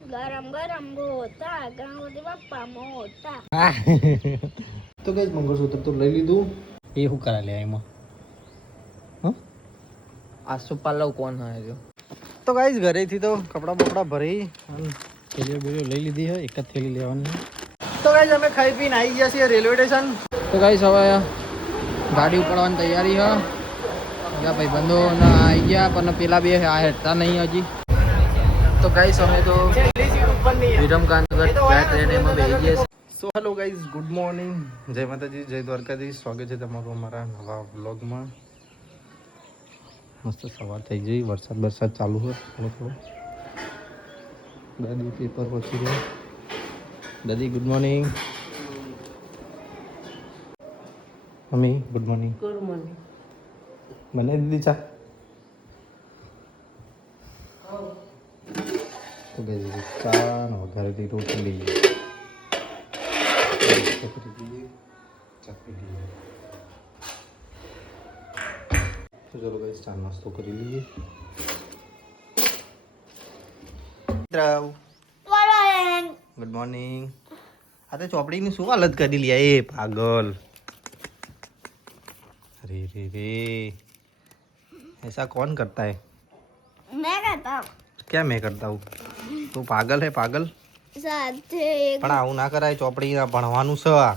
ગરમ ગરમ ગોતા ગણપતિ બાપ્પા મોટા તો કઈ મંગળસૂત્ર તો લઈ લીધું. એ શું કરા લે એમાં? આસુપાલવ કોણ હા જો? તો ગાઈસ ઘરેથી તો કપડાં બપડા ભરી અને થેલીઓ બેલીઓ લઈ લીધી છે એક જ થેલી લેવાની તો ગાઈસ અમે ખાઈ પીને આવી ગયા છીએ રેલવે સ્ટેશન. તો ગાઈસ હવે ગાડી ઉપડવાની તૈયારી છે ભાઈ બંધો ના આવી ગયા પણ પેલા બે આ હેઠતા નહીં હજી. તો ગાઈસ અમે તો વિરમગાંધગઢ બે ટ્રેન એમાં બેસી ગયા so hello guys good morning જય માતાજી જય દ્વારકાધીશ સ્વાગત છે તમારું અમારા નવા વ્લોગમાં મસ્ત સવાર થઈ ગઈ વરસાદ વરસાદ ચાલુ હોય થોડો થોડો. દાદી પેપર પહોંચી ગયા દાદી ગુડ મોર્નિંગ મમ્મી ગુડ મોર્નિંગ ગુડ મોર્નિંગ મને દીદી ચા? તો ગઈ ચા ને વઘારેલી રોટલી નાસ્તો કરી દઈએ ચા પી લઈએ તો ચલો ગાઈસ ચા નાસ્તો કરી લઈએ ગુડ મોર્નિંગ આ તો ચોપડીની શું હાલત કરી લી એ પાગલ રે રે રે ऐसा कौन करता है મેં કહેતા क्या मैं करता हूँ તું પાગલ હે પાગલ? સાથે પણ આવું ના કરાય ચોપડી ભણવાનું છે આ.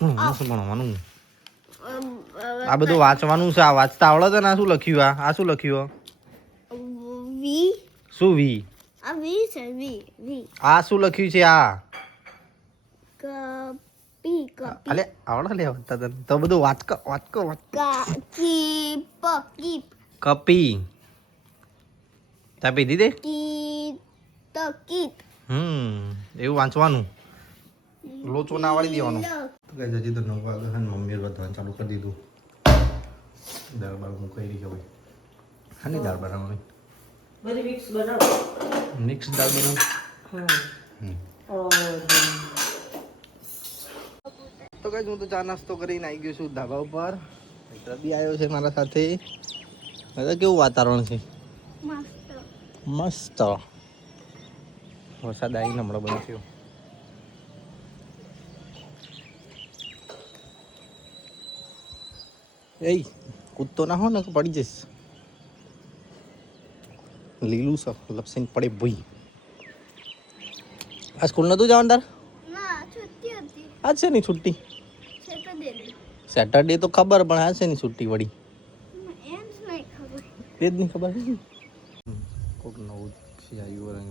ભણવાનું? છે ભણવાનું આ બધું વાંચવાનું છે આ વાંચતા આવડે છે ને? આ શું લખ્યું આ? આ શું લખ્યું? વી. શું વી? આ વી છે વી વી. આ શું લખ્યું છે આ? કપી કપી. અલે આવડે લે તને. તો બધું વાંચક વાંચક વાંચક. Keep keep. કપી. તાપી દીધે દે કી કીપ હમ એવું વાંચવાનું? લોચો ના વાળી દેવાનો. તો કઈ જજી તો નવ વાગે છે મમ્મીએ બધવાનું ચાલુ કરી દીધું. દાળ બાળ હું કઈ રહી હોય ખાલી દાળ બનાવવાની? મિક્સ દાળ બનાવ. તો કઈ હું તો ચા નાસ્તો કરીને આવી ગયો છું ધાબા ઉપર. મિત્ર બી આવ્યો છે મારા સાથે. કેવું વાતાવરણ છે? મસ્ત. મસ્ત. વરસાદ આવીને હમણાં બંધ થયો. એ કૂદતો ના હો ને પડી જઈશ. લીલું છે લપસીને પડે ભૂઈ. આ સ્કૂલ નતું જવાનું તાર? આજ છે ની છુટ્ટી? સેટરડે તો ખબર પણ આજ છે ની છુટ્ટી વળી. એ જ નહીં ખબર. કોઈક નવું છે આવ્યું રંગ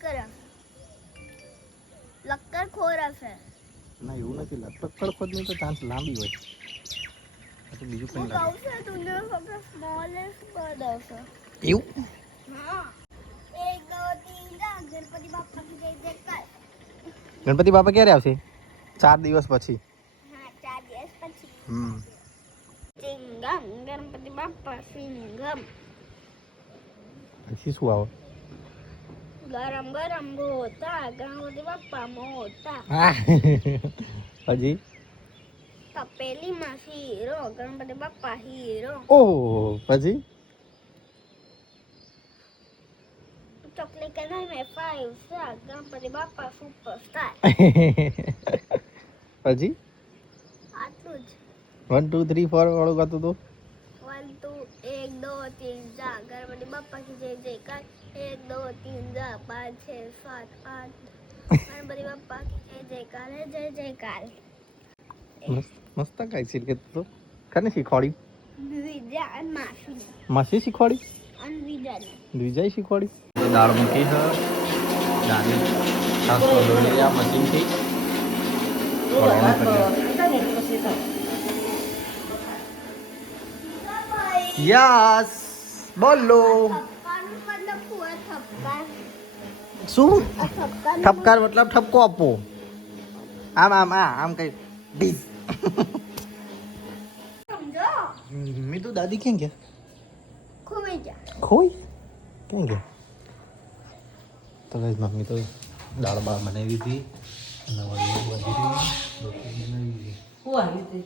પીકર લક્કર ના એવું નથી. તો ચાન્સ લાંબી હોય. તો બીજું કંઈ લાગે? કહું છું તું ફક્ત સ્મોલેસ્ટ કરી દઉં એવું? હા. એક દો તીન ચાર ગણપતિ બાપા કી જય જયકાર. ગણપતિ બાપા ક્યારે આવશે? ચાર દિવસ પછી. હા ચાર દિવસ પછી. હમ. સિંગમ ગણપતિ બાપા સિંગમ. પછી શું આવે? ગરમ ગરમ ગોતા ગણપતિ બાપા મોટા હજી. તપેલી માં શીરો ગણપતિ બાપા હીરો ઓહો પછી ચોકલેટ કલર મે five star Ganpati Bappa superstar પછી આટલું જ. વન ટુ થ્રી ફોર વાળું ગાતું હતું? વન ટુ એક દો તીન જા ગણપતિ બાપા કી જય જય કાય એક દો તીન પાંચ છ સાત આઠ. ગણપતિ બાપા જય જય જયકાર મસ્ત ગાય છે. કે તો બોલો! શું? ઠપકાર મતલબ ઠપકો આપવો. આમ આમ આ આમ કઈ. સમજો? મેં તો દાદી ક્યાં ગયા? ખોઈ ગયા. ખોઈ ક્યાં ગયા? તો ગાઈસ મમ્મી તો દાળ બાળ બનાવી દીધી અને વળી વધી રહી રોટલી બનાવી દીધી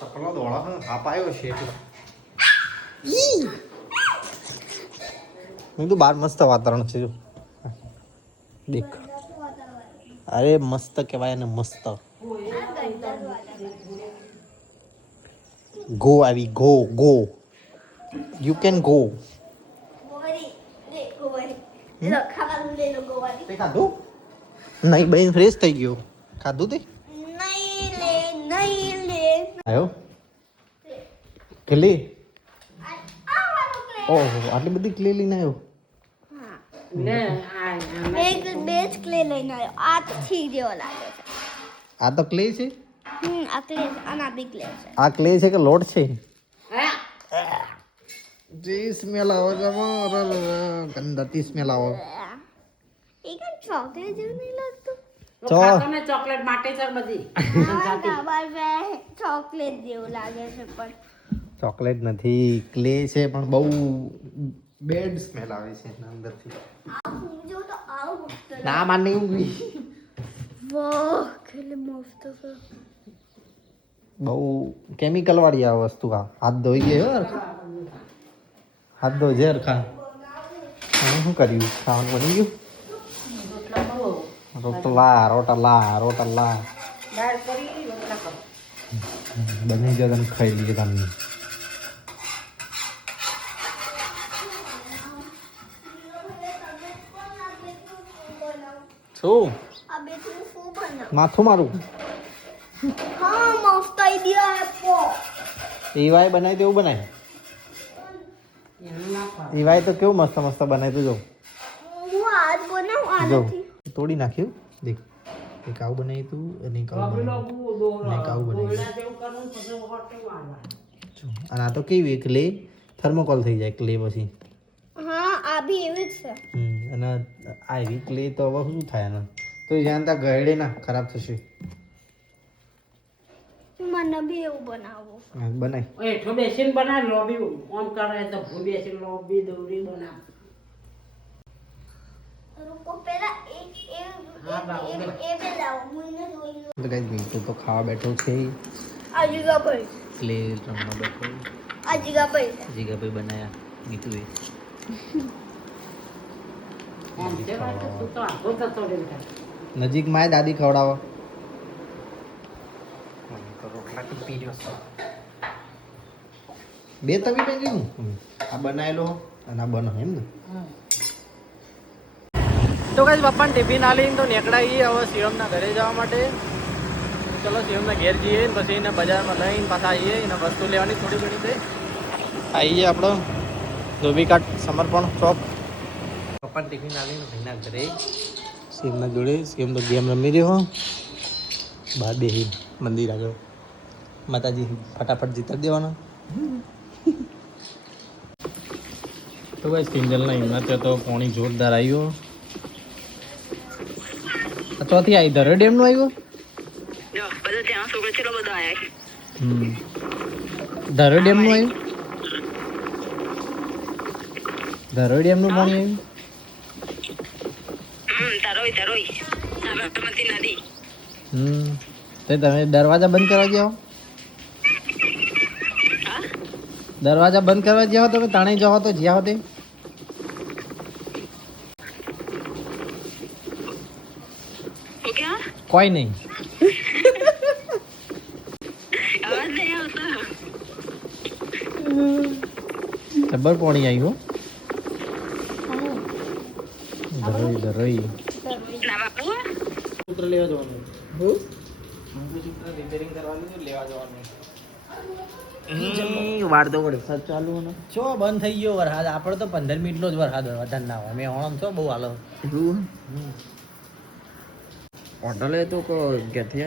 ચકલો દોડા હા આપ આવ્યો છે એટલે મેં તો બહાર મસ્ત વાતાવરણ છે. જો દેખ. અરે મસ્ત કહેવાય ને મસ્ત. ગો આવી go go you can go નહીં બહેન ફ્રેશ થઈ ગયો. ખાધું તે? આવ્યો કેટલી ઓહો આટલી બધી ક્લે લઈને આવ્યો એક બે જ ક્લે લઈને આવ્યો. આ તો થી જેવો લાગે છે. આ તો ક્લે છે? હમ આ ક્લે છે અને બી ક્લે છે. આ ક્લે છે કે લોટ છે? જે સ્મેલ આવે છે ગંદાતી સ્મેલ આવે. એ ચોકલેટ જેવું નહીં લાગતું? ચોકલેટ માટે છે બધી. ચોકલેટ જેવું લાગે છે પણ. ચોકલેટ નથી ક્લે છે પણ બહુ બેડ સ્મેલ આવે છે એના અંદરથી આ જો તો આવું મસ્ત લાગે ના માને ઊંઘી વાહ કેટલી મસ્ત છે બહુ કેમિકલ વાળી આ વસ્તુ આ હાથ ધોઈ ગઈ હો હરખા. હાથ ધોજે હરખા હવે શું કર્યું ખાવાનું બની ગયું રોટલા રોટલા રોટલા બની ગયો તમે ખાઈ લઈએ તમે શું? આ બે શું બનાવ? માથું મારું. હા મસ્ત આઈડિયા આપો. એવાય બનાવી તેવું બનાય. એવાય તો કેવું મસ્ત મસ્ત બનાવી તું જો. હું આજ બનાવું જો. આનાથી. તોડી નાખ્યું. દેખ. એક આવું બનાવી તું અને એક આવું બનાવ્યું એક આવું બનાવ્યું અને આ તો કેવી એક ક્લે થર્મોકોલ થઈ જાય ક્લે પછી. હા આ બી એવી જ છે. હમ, અને આ એવી ક્લે તો હવે શું થાય ને તો જ્યાં ત્યાં ગયડે ના ખરાબ થશે. મને બી એવું બેસીને બનાવ લોબી કરે તો ભૂ બેસીને લોબી દોરી બનાવ. તો મીઠું તો ખાવા બેઠો છે. આ જીગા ભાઈ ક્લે રમવા બેઠો આ જીગા ભાઈ જીગાભાઈ બનાયા. મીઠું તું તો નજીકમાં આય દાદી ખવડાવો. બે તવી પે લીધું. આ બનાવેલો અને આ બનો એમ ને. તો કઈ પપ્પાને ટિફિન આલી તો નીકળાઈએ હવે શિવમના ઘરે જવા માટે. ચલો શિવમના ઘેર જઈએ પછી એને બજારમાં લઈને પાછા આવીએ એને વસ્તુ લેવાની થોડી ઘણી છે. આવીએ આપણો ધોબીકાટ સમર્પણ ચોક. પપ્પાને ટિફિન આવીને ભાઈના ઘરે. સીમના જોડે શિવમ તો ગેમ રમી રહ્યો બહાર બેહી મંદિર આગળ. માતાજી ફટાફટ જીતર દેવાના. તો ભાઈ સિંગલના હિંમતે તો પાણી જોરદાર આવ્યો આ ચોથી આવી ધરો ડેમનું આવ્યું હમ. ધરો ડેમનું આવ્યું ધરો ડેમનું પાણી આવ્યું હમ. તે તમે દરવાજા બંધ કરવા ગયા દરવાજા બંધ કરવા જાઓ તમે? તાણે જાઓ તો જ્યાં તે કોઈ નહીં. જબર પાણી આવ્યું ધરોઈ ધરોઈ. સૂત્ર લેવા જવાનું મંગળસૂત્ર રિપેરિંગ કરવાનું છે લેવા જવાનું વાર તો વરસાદ ચાલુ ને. છો બંધ થઈ ગયો વરસાદ. આપણે તો પંદર મિનિટનો જ વરસાદ હોય વધારે ના હોય. મેં ઓણમ છો બહુ હાલો. તો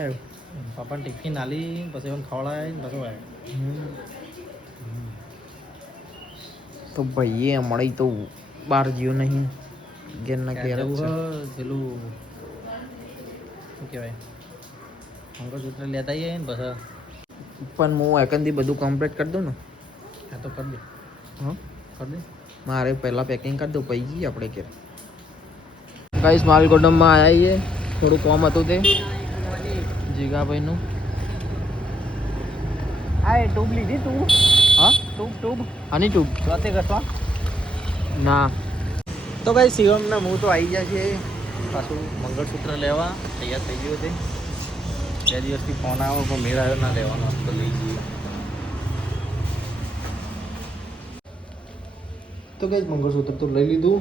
આવ્યો? પપ્પાને ટિફિન આલી પછી એમ ખવડાય પછી આવ્યો તો ભાઈએ મળી તો બહાર ગયો નહીં. ઘેરના ઘેર પેલું શું કહેવાય? મંગળસૂત્ર લેતા આવીએ ને પછી પણ હું એકંદી બધું કમ્પ્લીટ કરી દઉં ને. હા તો કરી દે. હા? કરી દે. મારે પહેલાં પેકિંગ કરી દઉં પછી જઈએ આપણે કઈ સ્માલ ગોડમમાં આવ્યા છીએ. થોડું કોમ હતું તે. જીગાભાઈનું. આ એ ટ્યુબ લીધી તું. હા? ટ્યુબ ટ્યુબ આની ટ્યુબ સાથે ઘસવા? ના. તો કઈ શિવમના હું તો આવી ગયા છે પાછું મંગળસૂત્ર લેવા. તૈયાર થઈ ગયો છે. બે દિવસથી ફોન આવ્યો પણ મેળ આવ્યો ના લેવાનો તો લઈ જઈએ. તો કઈ મંગળસૂત્ર તો લઈ લીધું.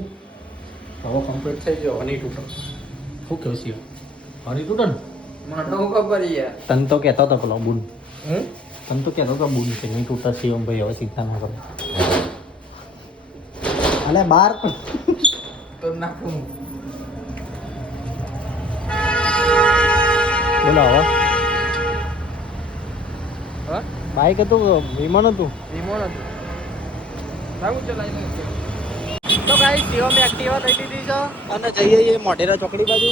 હવે કમ્પ્લીટ થઈ ગયો હની તૂટો. શું કહ્યું છે? હની તૂટો મને ખબર યાર. તન તો કહેતો હતો પેલો બુન. તન તો કહેતો હતો બુન કે નહીં તૂટા છે એમ ભાઈ હવે ચિંતા ના કરો. અલે બાર તો નાખું. બોલો હવે હા? બાઈક હતું વિમાન હતું. વિમાન હતું. સારું ચલાવી તો ગાઈસ જીઓ મેં એક્ટિવા લઈ લીધી છે. અને જઈએ એ મોઢેરા ચોકડી બાજુ.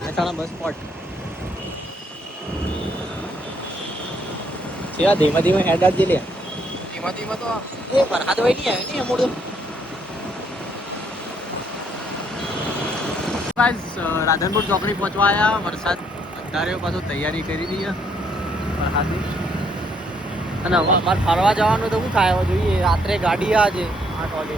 મહેસાણા બસ સ્પોટ સેવા ધીમે ધીમે હેડ આપજે લે ધીમા ધીમા તો એ વરસાદ હોય નહીં આવે નહીં અમૂળ. ગાઈસ રાધનપુર ચોકડી પહોંચવા આવ્યા વરસાદ અત્યારે પાછો તૈયારી કરી દઈએ વરસાદની. અને અમારે ફરવા જવાનું તો શું થાય? જોઈએ રાત્રે ગાડી આજે આઠ વાગે.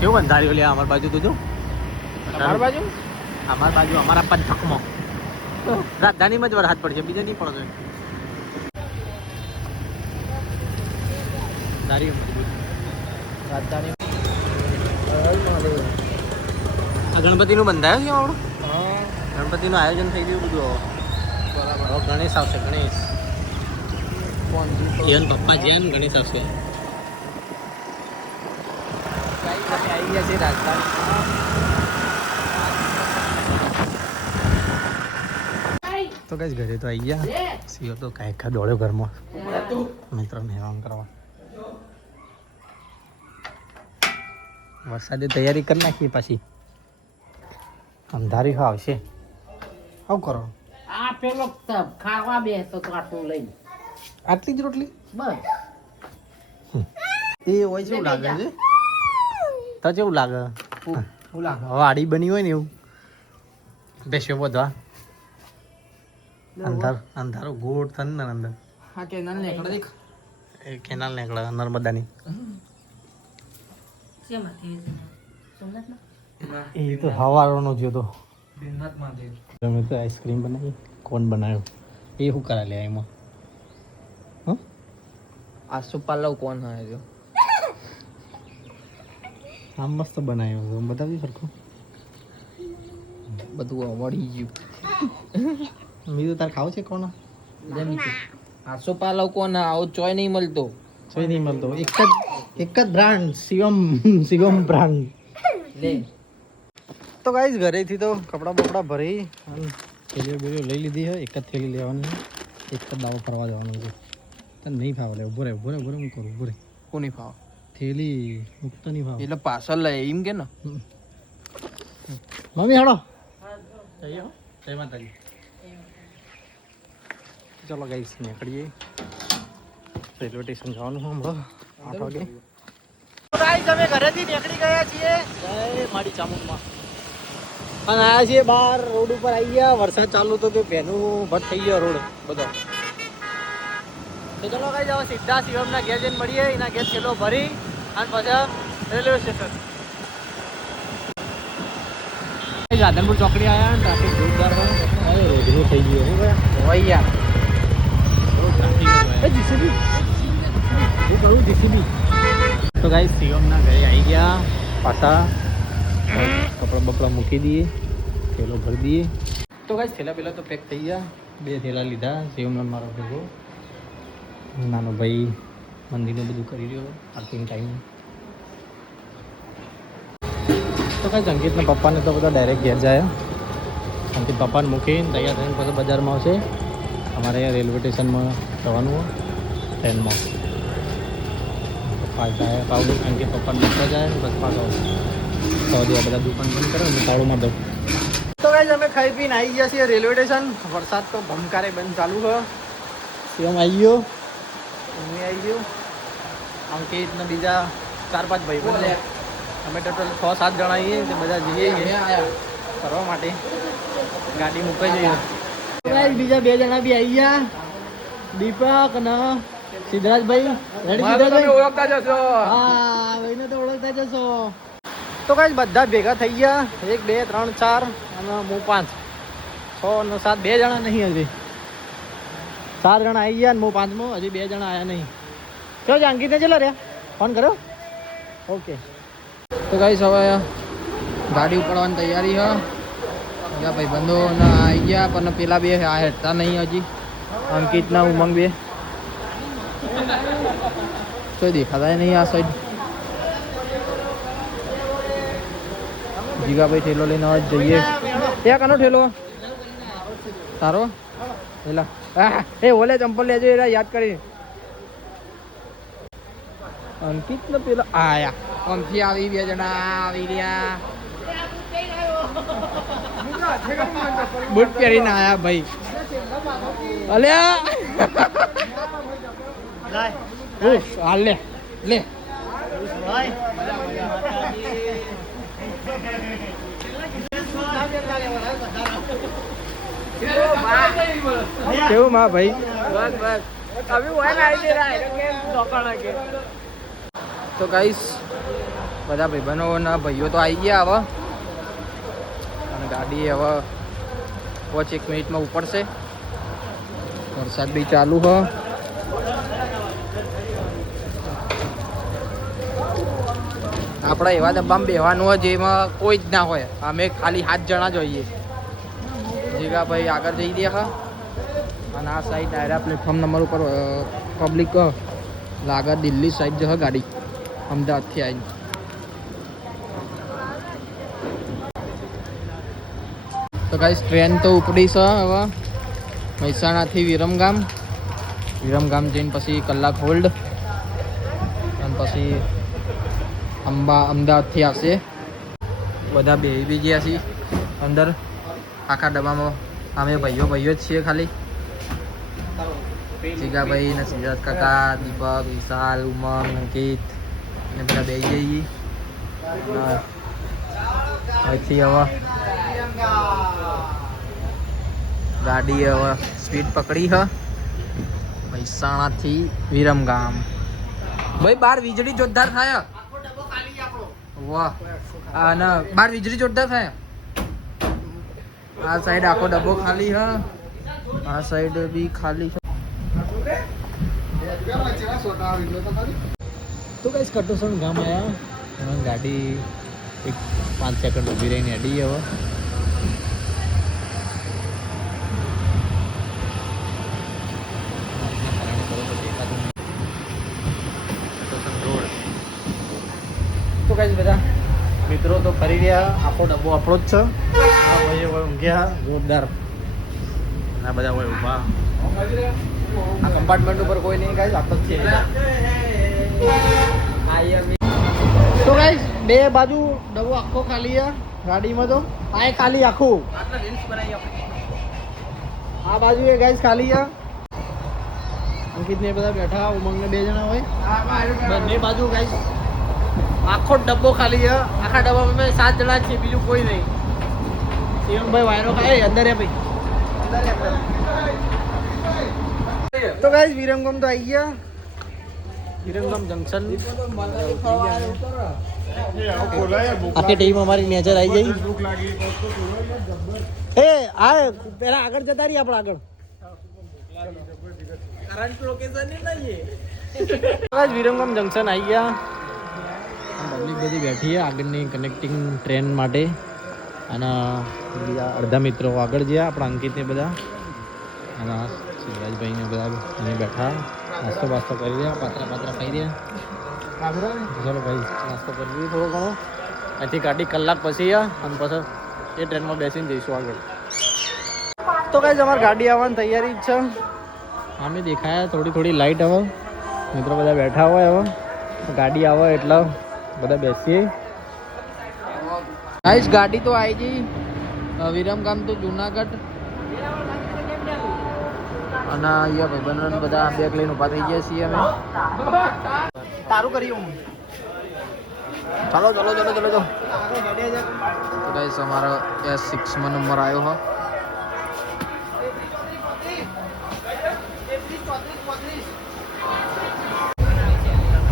કેવું અંધાર્યું લે અમાર બાજુ તું જો? અમાર બાજુ? અમાર બાજુ અમારા પંથકમાં. રાજધાનીમાં જ વરસાદ પડશે બીજે નહીં પડશે સારી મજબૂત રાજધાની. આ ગણપતિનું બંધાયું છે આપણું? ગણપતિનું આયોજન થઈ ગયું બધું બરાબર. ગણેશ આવશે ગણેશ. પપ્પા જેમ ગણેશ આવશે. આવી ગયા છે રાજધાની? તો કઈ ઘરે તો આવી ગયા. સીઓ તો કાંઈ દોડ્યો ઘરમાં. મિત્ર મહેમાન કરવા. વરસાદે તૈયારી કરી નાખી પાછી. અંધારી આવશે. આવું કરો. આ પેલો ખાવા બેસતો તો આટલું લઈને. આટલી જ રોટલી? બસ. એ હોય છે એવું લાગે છે. તો કેવું લાગે? શું લાગે. વાડી બની હોય ને એવું. બેસ્યો બધા. અંધાર અંધારો ગોળ થન અંદર. હા કેનાલ નીકળે દેખ. એ કેનાલ નીકળે નર્મદાની એ તો હવારોનો થયો તો ભીમનાથ મહાદેવ તમે તો આઈસ્ક્રીમ બનાવી? કોણ બનાવ્યો? એ શું કરા લે એમાં? હં? આસુ પાલવ કોણ હા જો આમ મસ્ત બનાવ્યો છે. બતાવી સરખું બધું વળી ગયું. બીજું તાર ખાવ છે કોણ? જેમ આસુ પાલવ કોણ? આવો ચોય નહીં મળતો. ચોય નહીં મળતો. એક જ એક જ બ્રાન્ડ શિવમ શિવમ બ્રાન્ડ. તો ગાઈઝ ઘરેથી તો કપડાં બપડા ભરી અને થેલીઓ બેલીઓ લઈ લીધી છે. એક જ થેલી લેવાની એક જ દાવો ફરવા જવાનું છે. તને નહીં ફાવે લે ઊભો રે ઊભો રે ઊભો રે હું કરું ઊભો રે. કોની ફાવે? થેલી મુક્ત નહીં ફાવે. એટલે પાર્સલ લે એમ કે ને? મમ્મી હાડો જય માતાજી. ચલો ગાઈસ નીકળીએ. રેલવે સ્ટેશન જવાનું હમણાં. આઠ વાગે ગાઈસ અમે ઘરેથી નીકળી ગયા છીએ? જય માડી ચામુંડમાં. અને આવ્યા છીએ બહાર રોડ ઉપર આવી ગયા. વરસાદ ચાલુ તો તે પહેલું ભટ થઈ ગયો રોડ બધો. તો ચલો ગાઈસ હવે સીધા શિવમના ઘેર જઈને મળીએ. એના ગેસ છેલ્લો ભરી અને પછી રેલવે સ્ટેશન. રાધનપુર ચોકડી આવ્યા ને ટ્રાફિક જોરદાર હવે રોજનું થઈ ગયું હોય યાર. હોય. Traffic JCB. હું કરું જીસીબી તો ગાઈ શિવમના ઘરે આવી ગયા. પાછા કપડાં બપડા મૂકી દઈએ, થેલો ભરી દઈએ. તો ગાઈ થેલા પહેલાં તો પેક થઈ ગયા. બે થેલા લીધા, શિવમના મારો ભેગો. નાનો ભાઈ મંદિરનું બધું કરી રહ્યો આર્થિંગ ટાઈમ તો કાંઈ સંગીતના પપ્પાને તો બધા ડાયરેક્ટ ઘેર જાય. સંગીત પપ્પાને મૂકીને તૈયાર થઈને પછી બજારમાં આવશે. અમારે રેલવે સ્ટેશનમાં જવાનું ટ્રેનમાં પપ્પા જાય પાવડું અંકિત પપ્પા મૂકવા જાય બસ પાછો તો દિવસ બધા દુકાન બંધ કરે ને તાળું દઉં તો ગાઈઝ અમે ખાઈ પીને આવી ગયા છીએ રેલવે સ્ટેશન. વરસાદ તો ભમકારે બંધ ચાલુ છે શિવમ આવી ગયો? હું આવી ગયો. અંકિત ને બીજા ચાર પાંચ ભાઈ બંધ અમે ટોટલ છ સાત જણા આવીએ તે બધા જઈએ ફરવા માટે. ગાડી મૂકાઈ જઈએ. બીજા બે જણા બી આવી ગયા. દીપક અને સિદ્ધરાજભાઈ રેડી ઓળખતા જશો હા ભાઈને તો ઓળખતા જશો તો કઈ બધા ભેગા થઈ ગયા. એક બે ત્રણ ચાર અને હું પાંચ. છ અને સાત બે જણા નહીં હજી. સાત જણા આવી ગયા ને હું પાંચમો હજી બે જણા આવ્યા નહીં. કયો છે અંકિતને ચલો રહ્યા? ફોન કર્યો? ઓકે. તો કઈ હવે ગાડી ઉપાડવાની તૈયારી હ. ભાઈ બંધો આવી ગયા પણ પેલા બે આ હેઠતા નહીં હજી. અંકિત ના ઉમંગ બે. કોઈ દેખાતા નહીં આ સાઈડ જીગાભાઈ ઠેલો લઈને હવે જઈએ. ત્યાં કાનો ઠેલો? તારો? એ ઓલે ચંપલ લેજો એરા યાદ કરી. અંકિત ને આયા. આમથી આવી બે જણા આવી રહ્યા. બૂટ પહેરીને આયા ભાઈ. અલ્યા! ઉફ, હાલ લે લે કેવું માં ભાઈ તો ગાઈસ બધા ભાઈબંધોના ભાઈઓ તો આવી ગયા હવે અને ગાડી હવે પાંચ એક મિનિટમાં ઉપડશે વરસાદ બી ચાલુ હ આપણે એવા ડબ્બામાં બેવાનું હોય જેમાં કોઈ જ ના હોય. અમે ખાલી સાત જણા જ હોઈએ. જીગા ભાઈ આગળ જઈ દે હા અને આ સાઈડ ડાયરા પ્લેટફોર્મ નંબર ઉપર પબ્લિક આગળ દિલ્હી સાઈડ જ હ ગાડી. અમદાવાદથી આવીને. તો ગાઈસ ટ્રેન તો ઉપડી છે હવે. મહેસાણાથી વિરમગામ. વિરમગામ જઈને પછી કલાક હોલ્ડ અને પછી અંબા અમદાવાદથી આવશે. બધા બેહી ગયા છીએ. અંદર આખા ડબ્બામાં અમે ભાઈઓ ભાઈઓ જ છીએ ખાલી. જીગાભાઈ ને સિદ્ધાર્થ કાકા, દીપક, વિશાલ, ઉમંગ, અંકિત ને બધા બે જઈએ અહીંથી હવે ગાડી હવે સ્પીડ પકડી હ. મહેસાણાથી વિરમગામ. ભાઈ બાર વીજળી જોરદાર થાય વાહ. અને બાર વીજળી જોરદાર થાય. આ સાઈડ આખો ડબ્બો ખાલી, હ. આ સાઈડ બી ખાલી. છે તો કઈ કટોસણ ગામ આવ્યા ગાડી એક પાંચ સેકન્ડ ઊભી રહીને અડી હવે તો કઈ બધા મિત્રો રહ્યા આખો ડબ્બો આપણો જ છે. આ ભાઈઓ ભાઈ ઊંઘ્યા, જોરદાર. ના બધા હોય ઊભા. આ કમ્પાર્ટમેન્ટ ઉપર કોઈ નહીં ગાઈસ જ છે. તો ગાઈસ બે બાજુ ડબ્બો આખો ખાલી છે, ગાડીમાં તો. આ ખાલી આખું. આ બાજુ એ ગાઈસ ખાલી છે. અંકિત ને બધા બેઠા ઉમંગ ને બે જણા હોય. બંને બાજુ ગાઈસ આખો ડબ્બો ખાલી છે. આખા ડબ્બામાં અમે સાત જણા છીએ બીજું કોઈ નહીં. શિવમભાઈ વાયરો ખાય. અંદર એ ભાઈ. તો ગાઈઝ વિરંગમ તો આવી ગયા. વિરંગમ જંકશન આખી ટીમ અમારી નેચર આવી ગઈ. એ આ પેલા આગળ જતા રહી આપણે આગળ. કરંટ વિરમગામ જંકશન આવી ગયા. પબ્લિક બધી બેઠી છે આગળની કનેક્ટિંગ ટ્રેન માટે. અને બીજા અડધા મિત્રો આગળ ગયા, આપણા અંકિતને બધા. અને શિવરાજભાઈને બધા અહીં બેઠા. નાસ્તો બાસ્તો કરી રહ્યા, પાત્રા પાત્રા ખાઈ રહ્યા. ચલો ભાઈ, નાસ્તો કરી દઈએ થોડો ઘણો. અહીંથી ગાડી કલાક પછી અને પછી એ ટ્રેનમાં બેસીને જઈશું આગળ. તો કઈ અમારી ગાડી આવવાની તૈયારી જ છે. અમે દેખાયા, થોડી થોડી લાઇટ હવે. મિત્રો બધા બેઠા હોય હવે. ગાડી આવે એટલે. બધા બેસીએ. ગાઈસ ગાડી તો આવી ગઈ. વિરમગામ તો જુનાગઢ. અને અહીંયા ભાઈબંધો બધા બેગ લઈને ઊભા થઈ ગયા છીએ અમે. તારું કર્યું ચાલો ચાલો ચાલો ચાલો ચાલો. ગાઈસ અમારો એસ સિક્સમાં નંબર આવ્યો હો.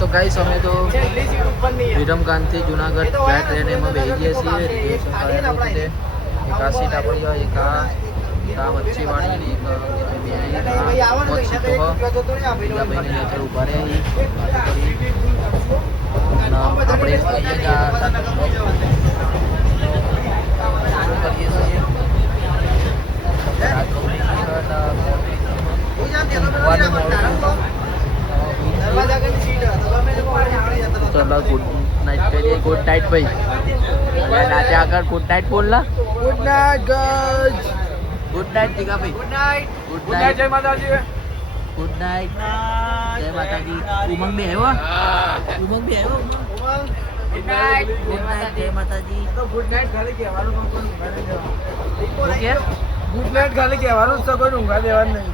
તો ગાઈસ, અમે તો વિરમગામથી જુનાગઢ ગયા ટ્રેન એમાં બેસી ગયા છીએ. રિઝર્વેશન છે. એક આ સીટ આપણી હોય એક આ વચ્ચે મોડું ચલો ગુડ નાઇટ કરીએ. ગુડ નાઇટ ભાઈ. નાચે આગળ good night બોલના. Good night guys good night દીકા ભાઈ. ગુડ નાઇટ ગુડ નાઇટ જય માતાજી. ગુડ નાઇટ જય માતાજી. ઉમંગ બે આવ્યો? ઉમંગ બે આવ્યો? ગુડ નાઇટ ગુડ નાઇટ જય માતાજી. તો ગુડ નાઇટ ખાલી કહેવાનું ઓકે ગુડ નાઇટ ખાલી કહેવાનું કોઈ ઊંઘા દેવાનું નહીં.